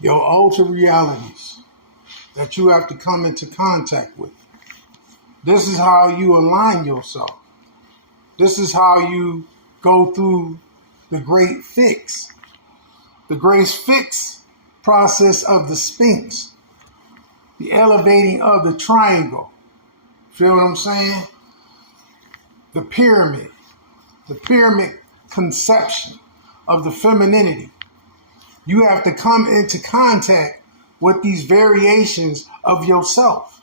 your ultra realities that you have to come into contact with. This is how you align yourself. This is how you go through the great fix. The great fix process of the Sphinx. The elevating of the triangle. Feel what I'm saying? The pyramid. The pyramid conception of the femininity. You have to come into contact with these variations of yourself.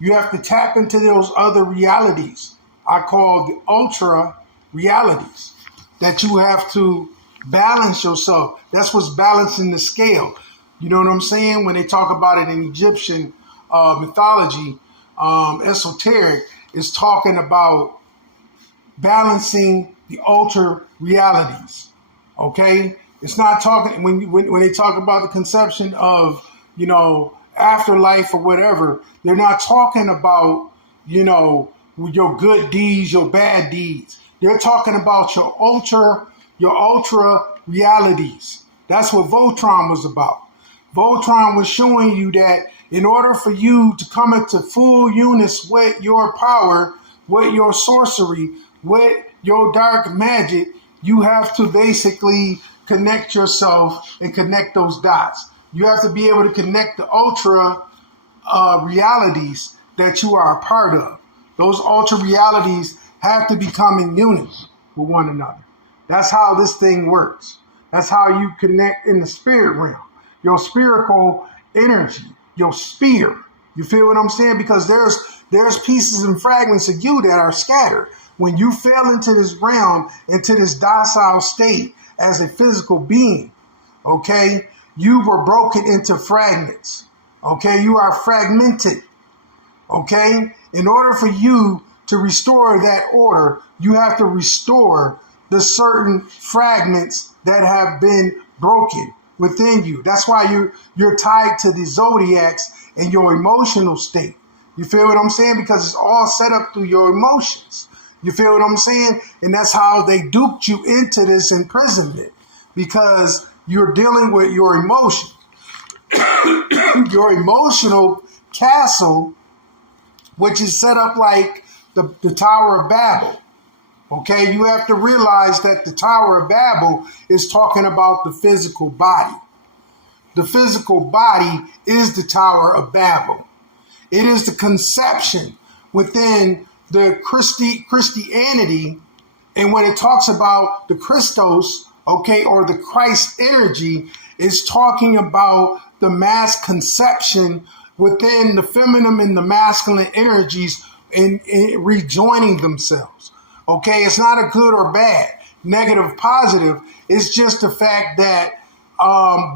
You have to tap into those other realities I call the ultra realities that you have to balance yourself. That's what's balancing the scale. You know what I'm saying? When they talk about it in Egyptian mythology, esoteric is talking about balancing the ultra realities. Okay? It's not talking when they talk about the conception of, afterlife or whatever, they're not talking about, your good deeds, your bad deeds. They're talking about your ultra realities. That's what Voltron was about. Voltron was showing you that in order for you to come into full unison with your power, with your sorcery, with your dark magic, you have to basically connect yourself and connect those dots. You have to be able to connect the ultra realities that you are a part of. Those ultra realities have to become in unison with one another. That's how this thing works. That's how you connect in the spirit realm. Your spherical energy, your spear. You feel what I'm saying? Because there's pieces and fragments of you that are scattered. When you fell into this realm, into this docile state as a physical being, okay, you were broken into fragments. Okay, you are fragmented. Okay, in order for you to restore that order, you have to restore the certain fragments that have been broken within you. That's why you're tied to the zodiacs and your emotional state. You feel what I'm saying? Because it's all set up through your emotions. You feel what I'm saying? And that's how they duped you into this imprisonment, because you're dealing with your emotions. Your emotional castle, which is set up like the Tower of Babel. Okay, you have to realize that the Tower of Babel is talking about the physical body. The physical body is the Tower of Babel. It is the conception within the Christianity. And when it talks about the Christos, okay, or the Christ energy, it's talking about the mass conception within the feminine and the masculine energies in rejoining themselves. Okay, it's not a good or bad, negative, positive. It's just the fact that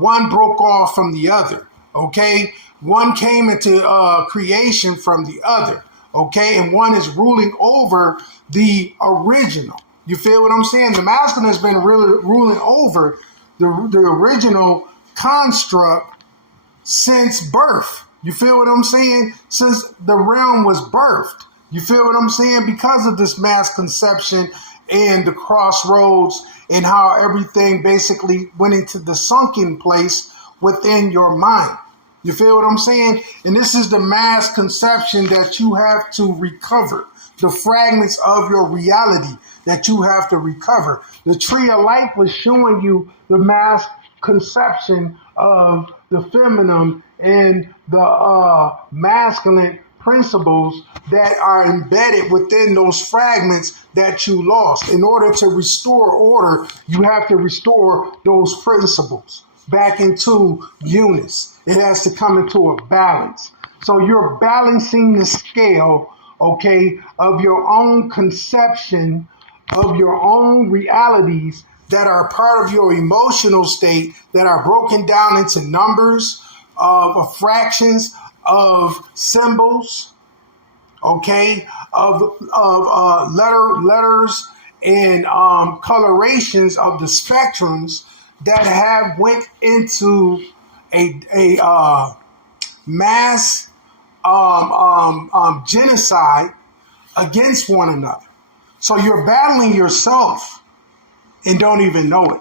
one broke off from the other. Okay, one came into creation from the other. Okay, and one is ruling over the original. You feel what I'm saying? The masculine has been really ruling over the original construct since birth. You feel what I'm saying? Since the realm was birthed. You feel what I'm saying? Because of this mass conception and the crossroads and how everything basically went into the sunken place within your mind. You feel what I'm saying? And this is the mass conception that you have to recover. The fragments of your reality that you have to recover. The tree of life was showing you the mass conception of the feminine and the masculine principles that are embedded within those fragments that you lost. In order to restore order, you have to restore those principles back into unison. It has to come into a balance. So you're balancing the scale, okay, of your own conception, of your own realities that are part of your emotional state, that are broken down into numbers, of fractions, of symbols, okay, of letters and colorations of the spectrums that have went into a mass genocide against one another. So you're battling yourself and don't even know it.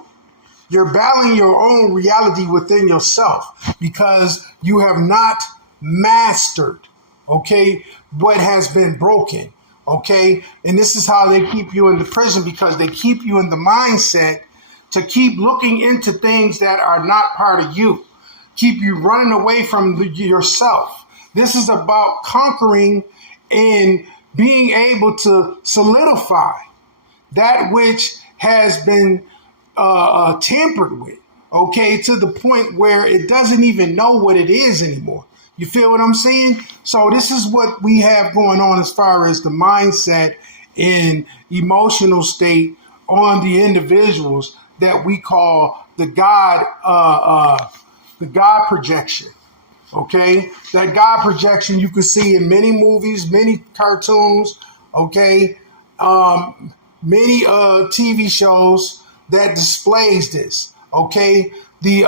You're battling your own reality within yourself because you have not mastered, okay, what has been broken, okay? And this is how they keep you in the prison, because they keep you in the mindset to keep looking into things that are not part of you, keep you running away from yourself. This is about conquering and being able to solidify that which has been tampered with, okay, to the point where it doesn't even know what it is anymore. You feel what I'm saying? So this is what we have going on as far as the mindset and emotional state on the individuals that we call the God projection. Okay, that God projection you can see in many movies, many cartoons, okay, many TV shows that displays this. Okay, the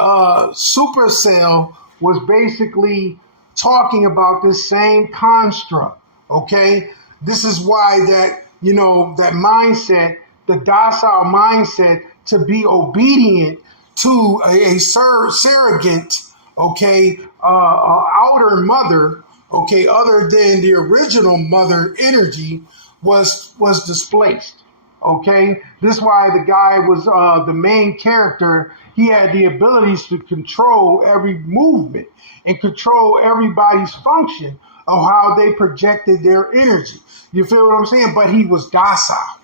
Supercell was basically talking about this same construct. Okay, this is why that that mindset, the docile mindset, to be obedient to a surrogate, okay, outer mother, okay, other than the original mother energy, was displaced. Okay, this is why the guy was the main character. He had the abilities to control every movement and control everybody's function of how they projected their energy. You feel what I'm saying? But he was docile.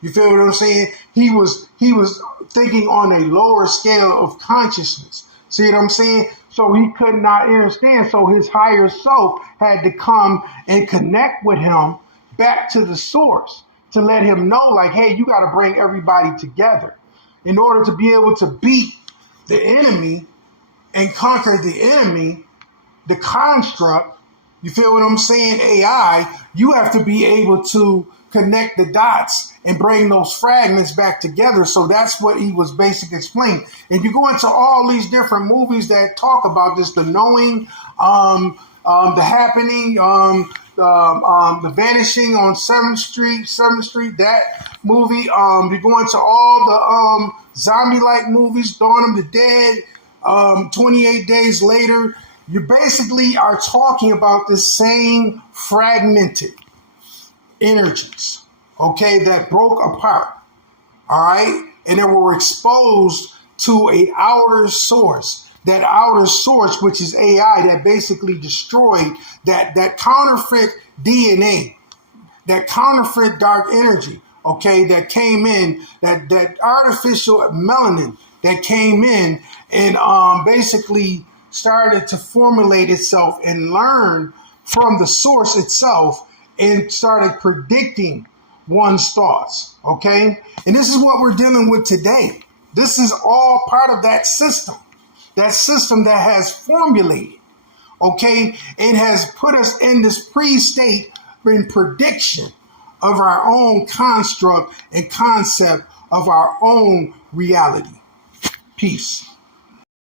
You feel what I'm saying? He was thinking on a lower scale of consciousness. See what I'm saying? So he could not understand. So his higher self had to come and connect with him back to the source to let him know, like, hey, you got to bring everybody together in order to be able to beat the enemy and conquer the enemy, the construct. You feel what I'm saying? AI, you have to be able to connect the dots and bring those fragments back together. So that's what he was basically explaining. If you go into all these different movies that talk about this, the knowing, the happening, the vanishing on 7th Street, that movie, you go into all the zombie-like movies, Dawn of the Dead, 28 Days Later, you basically are talking about the same fragmented energies, okay, that broke apart, all right, and that were exposed to a outer source. That outer source, which is AI, that basically destroyed that counterfeit DNA, that counterfeit dark energy, okay, that came in, that artificial melanin that came in and basically started to formulate itself and learn from the source itself and started predicting one's thoughts, okay? And this is what we're dealing with today. This is all part of that system that has formulated, okay, and has put us in this pre-state in prediction of our own construct and concept of our own reality. Peace.